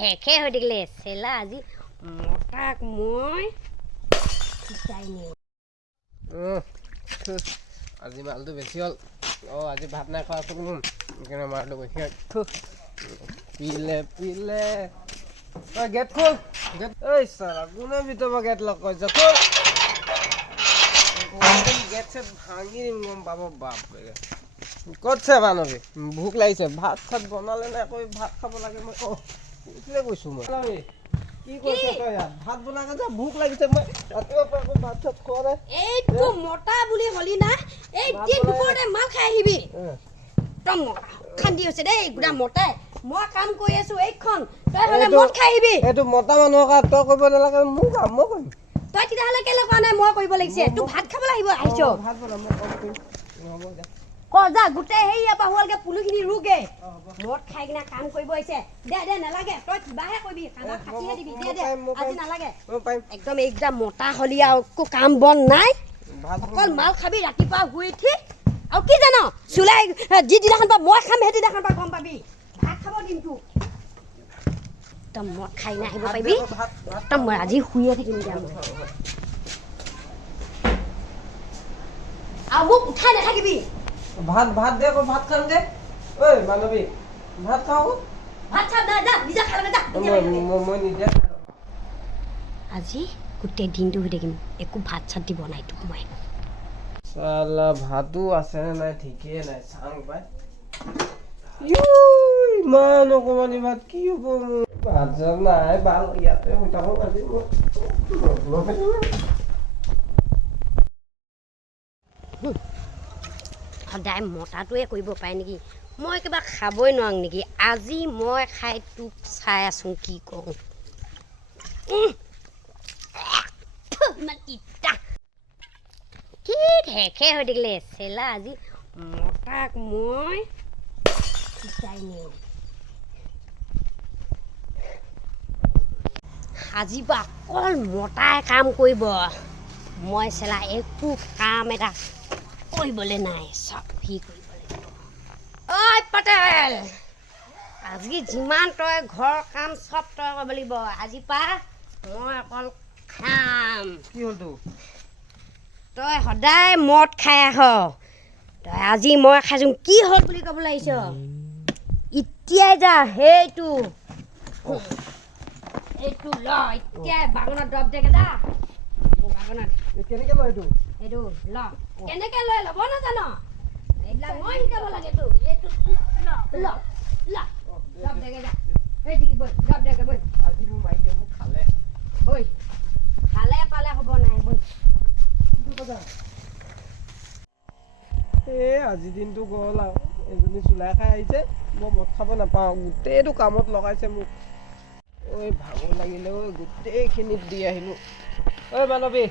শেষে হৈ থাকিলে চেলা আজি মতাক মই শিকাই নিওঁ আজি মালটো বেছি হ'ল আজি ভাত নাই খোৱা আছোঁ সেইকাৰণে মালটো বেছি হ'ল পিলে গেট খোল গেট ঐ চালা কোনে ভিতৰৰ পৰা গেট লগ কৰিছে খোল গেট চেট ভাঙি দিম গম পাব বাপ ক'তছে মানৱী ভোক লাগিছে ভাত চাত বনালে নাই কৈ ভাত খাব লাগে মই কৈছিলে কৈছোঁ মই কি কৈছে তই ইয়াত ভাত বনাই যে ভোক লাগিছে মই ৰাতিপুৱাৰ পৰা আকৌ ভাত চাত খোৱা নাই এইটো মতা বুলি হলি না এই দিন দুপৰতে মাল খাই আহিবি তই খান্দি হৈছে দেই গুড়া মতাই মই কাম কৰি আছো এইখন তই হ'লে মদ খাই আহিবি এইটো মতা মানুহক তই কৰিব নালাগে মোৰ কাম মই কৰিম তই তেতিয়াহ'লে কেলে কোৱা নাই মই কৰিব লাগিছে তোক ভাত খাবলৈ আহিব আহিছ ভাত বনাম মই কাম কৰিম হ'ব যা ক যা গোটেই হেৰিয়া পৰা হোৱালকে পুলিখিনি ৰুগে মদ খাই কিনে কাম কৰিব আহিছে দে নালাগে তই কিবাহে কৰিবি কামত খাটিহে দিবি দে আজি নালাগে একদম এইকেইটা মতা হলি আৰু একো কাম বন নাই অকল মাল খাবি ৰাতিপুৱা শুই উঠি আৰু কি জান চুলাই যিদিনাখন পৰা মই খাম সেইদিনাখন পৰা গম পাবি ভাত খাব দিম তোক তই মদ খাই নে আহিব পাৰিবি তই মই আজি শুয়ে থাকিম দিয়া মই আৰু মোক উঠাই নাথাকিবি ভাত দে ভাত খাম দে ঐ মানৱী ভাত খাওঁ ভাত খাম দে যা নিজে খালে যা মই নিজে আজি গোটেই দিনটো শুই থাকিম একো ভাত চাত দিব নাই তোক মই চালা ভাতো আছে নে নাই ঠিকেই নাই চাং পাই ইমান অকমানি ভাত কি হ'ব মোৰ ভাত চাত নাই ভাল ইয়াতে শুই থাকোঁ আজি সদায় মতাটোৱে কৰিব পাৰে নেকি মই কিবা খাবই নোৱাৰোঁ নেকি আজি মই খাই তোক চাই আছোঁ কি কৰোঁ কি শেষে হৈ থাকিলে চেলা আজি মতাক মই শিকাই নিওঁ আজি পৰা অকল মতাই কাম কৰিব মই চেলা একো কাম এটা কৰিবলৈ নাই চব সি কৰিব লাগিব ঐ পটেল আজি যিমান তই ঘৰৰ কাম চব তই কৰিব লাগিব আজি পৰা মই অকল খাম কি হ'ল তোৰ তই সদায় মদ খাই আহ তই আজি মই খাইছোঁ কি হ'ল বুলি ক'ব লাগিছ এতিয়াই যা সেইটো এইটো ল এতিয়াই বাগানত দৰৱ দেগে যা বাগানত কেনেকৈ লয় এইটো এইটো ল কেনেকৈ লৈ ল'ব নাজান এইবিলাক মই শিকাব লাগে তোক এইটো ল দৰৱ দেগে যা এই দিগি বৈ দৰৱ দেগে বৈ আজি মোৰ মাইকে মোক খালে বৈ খালে পালে হ'ব নাই বৈ আজি দিনটো গ'ল আৰু এজনী চুলাই খাই আহিছে মই মদ খাব নাপাওঁ গোটেইটো কামত লগাইছে মোক ঐ ভাগৰ লাগিলে ঐ গোটেইখিনিত দি আহিলোঁ ঐ মানৱী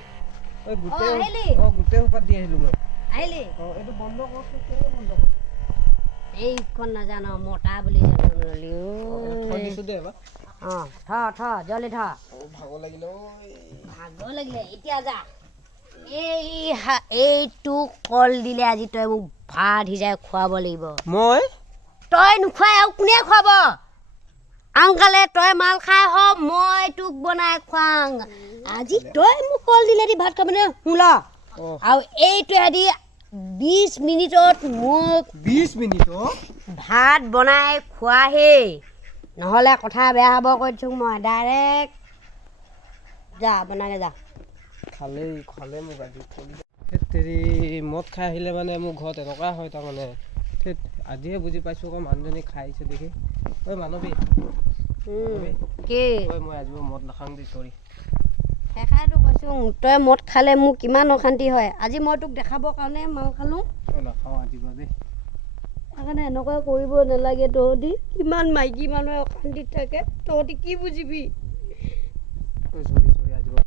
ঐ গোটেই সোপাত দি আহিলোঁ মই আহিলি এইটো বন্ধ কৰচোন কেলৈ বন্ধ কৰ এইখন নাজান মতা বুলি জানি থৈ দিছোঁ দে এবাৰ থ জলদি থ ভাগৰ লাগিলে ভাগৰ লাগিলে এতিয়া যা এইটো কল দিলে আজি তই মোক ভাত সিজাই খুৱাব লাগিব মই তই নোখোৱাই আৰু কোনে খুৱাব আনকালে তই মাল খাই হ মই তোক বনাই খুৱাং আজি তই মোক কল দিলে দি ভাত খাবনে শুন আৰু এইটোৱেদি 20 মিনিটত মোক 20 মিনিট ভাত বনাই খোৱাহে নহ'লে কথা বেয়া হ'ব কৈ দিছোঁ মই ডাইৰেক্ট যা বনাগে যা খালে মোক আজি তেৰি মদ খাই আহিলে মানে মোৰ ঘৰত এনেকুৱা হয় তাৰমানে আজিহে বুজি পাইছোঁ আকৌ মানুহজনী খাই আহিছে দেখি ঐ মানৱী কি মই আজি মদ নাখাওঁ দেই চৰি সেইকাৰণেতো কৈছোঁ তই মদ খালে মোৰ কিমান অশান্তি হয় আজি মই তোক দেখাবৰ কাৰণে মাল খালোঁ নাখাওঁ আজি দেই সেইকাৰণে এনেকুৱা কৰিব নালাগে তহঁতি কিমান মাইকী মানুহে অশান্তিত থাকে তহঁতি কি বুজিবি চৰি